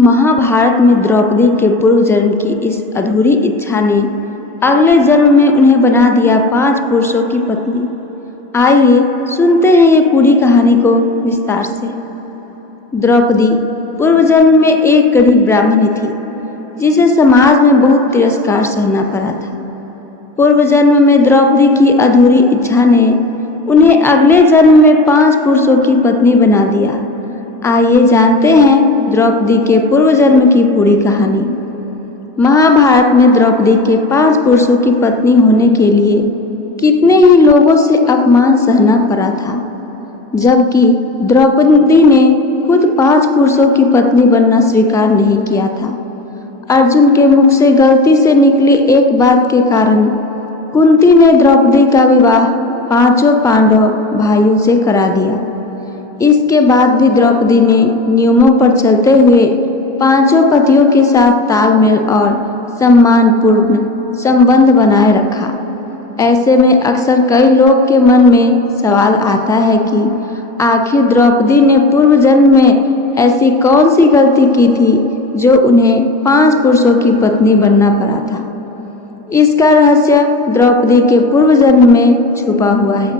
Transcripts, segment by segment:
महाभारत में द्रौपदी के पूर्व जन्म की इस अधूरी इच्छा ने अगले जन्म में उन्हें बना दिया 5 पुरुषों की पत्नी। आइए सुनते हैं ये पूरी कहानी को विस्तार से। द्रौपदी पूर्व जन्म में एक गरीब ब्राह्मणी थी जिसे समाज में बहुत तिरस्कार सहना पड़ा था। पूर्व जन्म में द्रौपदी की अधूरी इच्छा ने उन्हें अगले जन्म में 5 पुरुषों की पत्नी बना दिया। आइए जानते हैं द्रौपदी के पूर्व जन्म की पूरी कहानी। महाभारत में द्रौपदी के 5 पुरुषों की पत्नी होने के लिए कितने ही लोगों से अपमान सहना पड़ा था, जबकि द्रौपदी ने खुद 5 पुरुषों की पत्नी बनना स्वीकार नहीं किया था। अर्जुन के मुख से गलती से निकली एक बात के कारण कुंती ने द्रौपदी का विवाह 5 पांडव भाइयों से करा दिया। इसके बाद भी द्रौपदी ने नियमों पर चलते हुए 5 पतियों के साथ तालमेल और सम्मानपूर्ण संबंध बनाए रखा। ऐसे में अक्सर कई लोग के मन में सवाल आता है कि आखिर द्रौपदी ने पूर्व जन्म में ऐसी कौन सी गलती की थी जो उन्हें 5 पुरुषों की पत्नी बनना पड़ा था। इसका रहस्य द्रौपदी के पूर्व जन्म में छुपा हुआ है।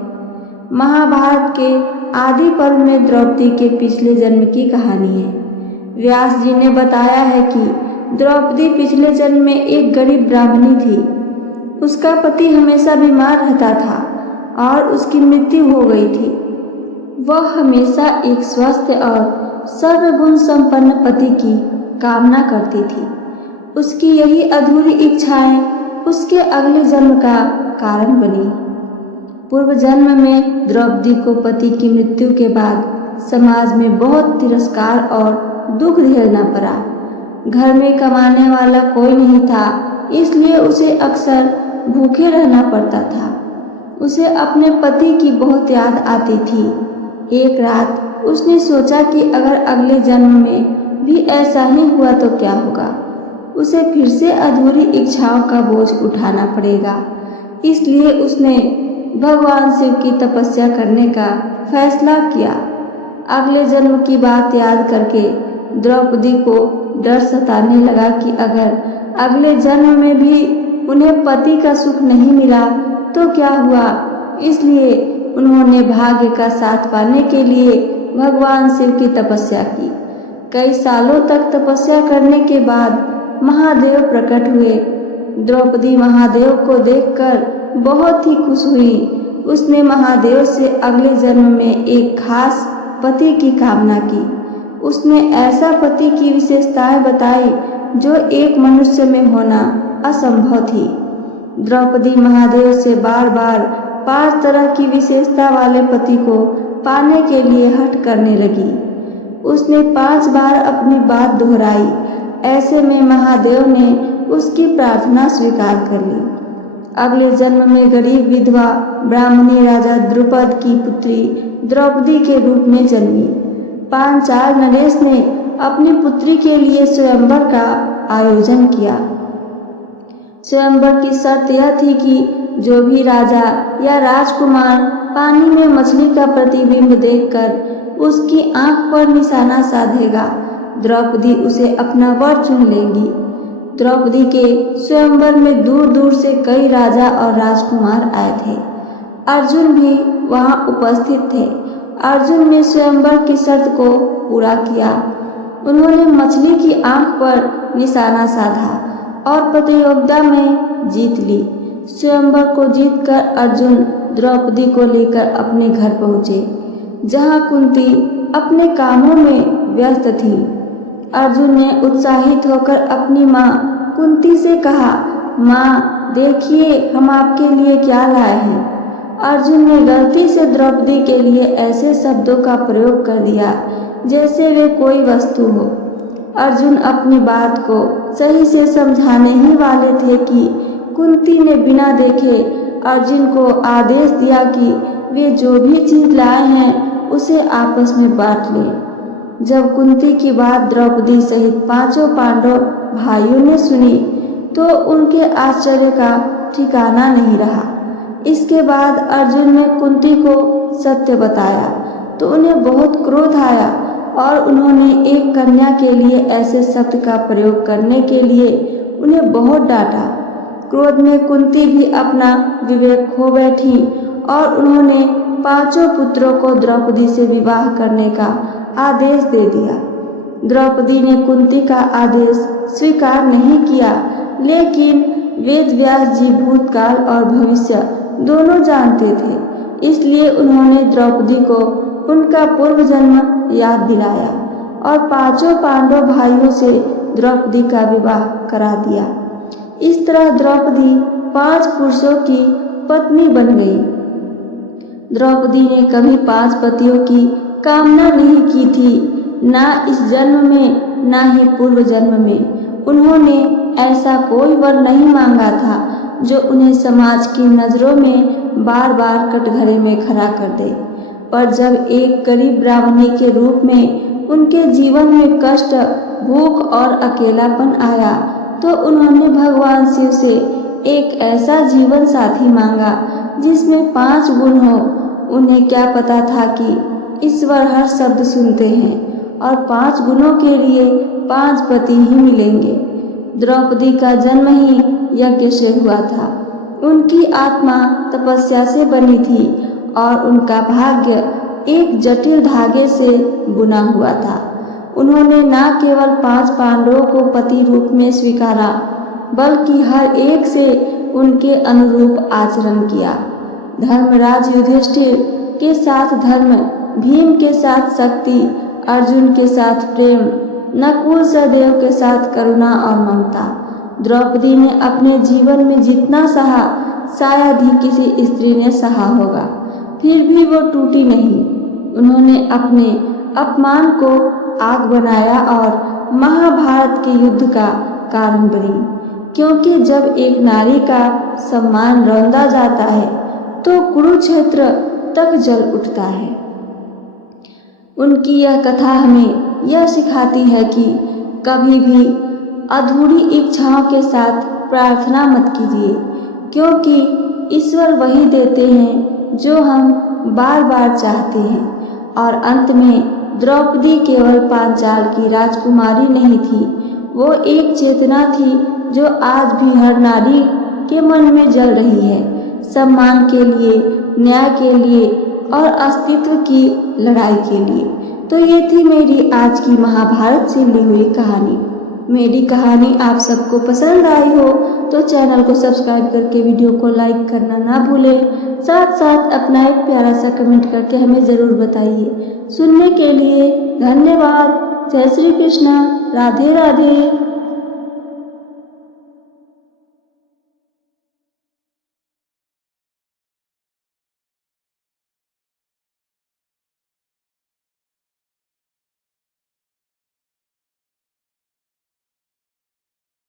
महाभारत के आदि पर्व में द्रौपदी के पिछले जन्म की कहानी है। व्यास जी ने बताया है कि द्रौपदी पिछले जन्म में एक गरीब ब्राह्मणी थी। उसका पति हमेशा बीमार रहता था और उसकी मृत्यु हो गई थी। वह हमेशा एक स्वस्थ और सर्वगुण संपन्न पति की कामना करती थी। उसकी यही अधूरी इच्छाएं उसके अगले जन्म का कारण बनी। पूर्व जन्म में द्रौपदी को पति की मृत्यु के बाद समाज में बहुत तिरस्कार और दुख झेलना पड़ा। घर में कमाने वाला कोई नहीं था, इसलिए उसे अक्सर भूखे रहना पड़ता था। उसे अपने पति की बहुत याद आती थी। एक रात उसने सोचा कि अगर अगले जन्म में भी ऐसा ही हुआ तो क्या होगा। उसे फिर से अधूरी इच्छाओं का बोझ उठाना पड़ेगा। इसलिए उसने भगवान शिव की तपस्या करने का फैसला किया। अगले जन्म की बात याद करके द्रौपदी को डर सताने लगा कि अगर अगले जन्म में भी उन्हें पति का सुख नहीं मिला तो क्या हुआ। इसलिए उन्होंने भाग्य का साथ पाने के लिए भगवान शिव की तपस्या की। कई सालों तक तपस्या करने के बाद महादेव प्रकट हुए। द्रौपदी महादेव को देखकर बहुत ही खुश हुई। उसने महादेव से अगले जन्म में एक खास पति की कामना की। उसने ऐसा पति की विशेषताएं बताई जो एक मनुष्य में होना असंभव थी। द्रौपदी महादेव से बार बार 5 तरह की विशेषता वाले पति को पाने के लिए हठ करने लगी। उसने 5 बार अपनी बात दोहराई। ऐसे में महादेव ने उसकी प्रार्थना स्वीकार कर ली। अगले जन्म में गरीब विधवा ब्राह्मणी राजा द्रुपद की पुत्री द्रौपदी के रूप में जन्मी। पांचाल नरेश ने अपनी पुत्री के लिए स्वयंवर का आयोजन किया। स्वयंवर की शर्त यह थी कि जो भी राजा या राजकुमार पानी में मछली का प्रतिबिंब देखकर उसकी आंख पर निशाना साधेगा, द्रौपदी उसे अपना वर चुन लेंगी। द्रौपदी के स्वयंवर में दूर दूर से कई राजा और राजकुमार आए थे। अर्जुन भी वहां उपस्थित थे। अर्जुन ने स्वयंवर की शर्त को पूरा किया। उन्होंने मछली की आंख पर निशाना साधा और प्रतियोगिता में जीत ली। स्वयंवर को जीतकर अर्जुन द्रौपदी को लेकर अपने घर पहुंचे, जहां कुंती अपने कामों में व्यस्त थी। अर्जुन ने उत्साहित होकर अपनी माँ कुंती से कहा, माँ देखिए हम आपके लिए क्या लाए हैं। अर्जुन ने गलती से द्रौपदी के लिए ऐसे शब्दों का प्रयोग कर दिया जैसे वे कोई वस्तु हो। अर्जुन अपनी बात को सही से समझाने ही वाले थे कि कुंती ने बिना देखे अर्जुन को आदेश दिया कि वे जो भी चीज लाए हैं उसे आपस में बांट लें। जब कुंती की बात द्रौपदी सहित 5 पांडव भाइयों ने सुनी तो उनके आश्चर्य का ठिकाना नहीं रहा। इसके बाद अर्जुन ने कुंती को सत्य बताया तो उन्हें बहुत क्रोध आया। और उन्होंने एक कन्या के लिए ऐसे शब्द का प्रयोग करने के लिए उन्हें बहुत डांटा। क्रोध में कुंती भी अपना विवेक खो बैठी और उन्होंने 5 पुत्रों को द्रौपदी से विवाह करने का आदेश दे दिया। द्रौपदी ने कुंती का आदेश स्वीकार नहीं किया, लेकिन वेद व्यास जी भूतकाल और भविष्य दोनों जानते थे, इसलिए उन्होंने द्रौपदी को उनका पूर्व जन्म याद दिलाया और 5 पांडव भाइयों से द्रौपदी का विवाह करा दिया। इस तरह द्रौपदी 5 पुरुषों की पत्नी बन गई। द्रौपदी ने कभी 5 पतियों की कामना नहीं की थी, ना इस जन्म में ना ही पूर्व जन्म में। उन्होंने ऐसा कोई वर नहीं मांगा था जो उन्हें समाज की नज़रों में बार बार कटघरे में खड़ा कर दे। पर जब एक गरीब ब्राह्मणी के रूप में उनके जीवन में कष्ट, भूख और अकेलापन आया तो उन्होंने भगवान शिव से एक ऐसा जीवन साथी मांगा जिसमें 5 गुण हो। उन्हें क्या पता था कि ईश्वर हर शब्द सुनते हैं और 5 गुणों के लिए 5 पति ही मिलेंगे। द्रौपदी का जन्म ही यज्ञ से हुआ था। उनकी आत्मा तपस्या से बनी थी और उनका भाग्य एक जटिल धागे से बुना हुआ था। उन्होंने न केवल 5 पांडवों को पति रूप में स्वीकारा, बल्कि हर एक से उनके अनुरूप आचरण किया। धर्मराज युधिष्ठिर के साथ धर्म, भीम के साथ शक्ति, अर्जुन के साथ प्रेम, नकुल सहदेव के साथ करुणा और ममता। द्रौपदी ने अपने जीवन में जितना सहा शायद ही किसी स्त्री ने सहा होगा, फिर भी वो टूटी नहीं। उन्होंने अपने अपमान को आग बनाया और महाभारत के युद्ध का कारण बनी, क्योंकि जब एक नारी का सम्मान रौंदा जाता है तो कुरुक्षेत्र तक जल उठता है। उनकी यह कथा हमें यह सिखाती है कि कभी भी अधूरी इच्छाओं के साथ प्रार्थना मत कीजिए, क्योंकि ईश्वर वही देते हैं जो हम बार बार चाहते हैं। और अंत में द्रौपदी केवल पांचाल की राजकुमारी नहीं थी, वो एक चेतना थी जो आज भी हर नारी के मन में जल रही है, सम्मान के लिए, न्याय के लिए और अस्तित्व की लड़ाई के लिए। तो ये थी मेरी आज की महाभारत से ली हुई कहानी। मेरी कहानी आप सबको पसंद आई हो तो चैनल को सब्सक्राइब करके वीडियो को लाइक करना ना भूलें। साथ साथ अपना एक प्यारा सा कमेंट करके हमें ज़रूर बताइए। सुनने के लिए धन्यवाद। जय श्री कृष्ण। राधे राधे।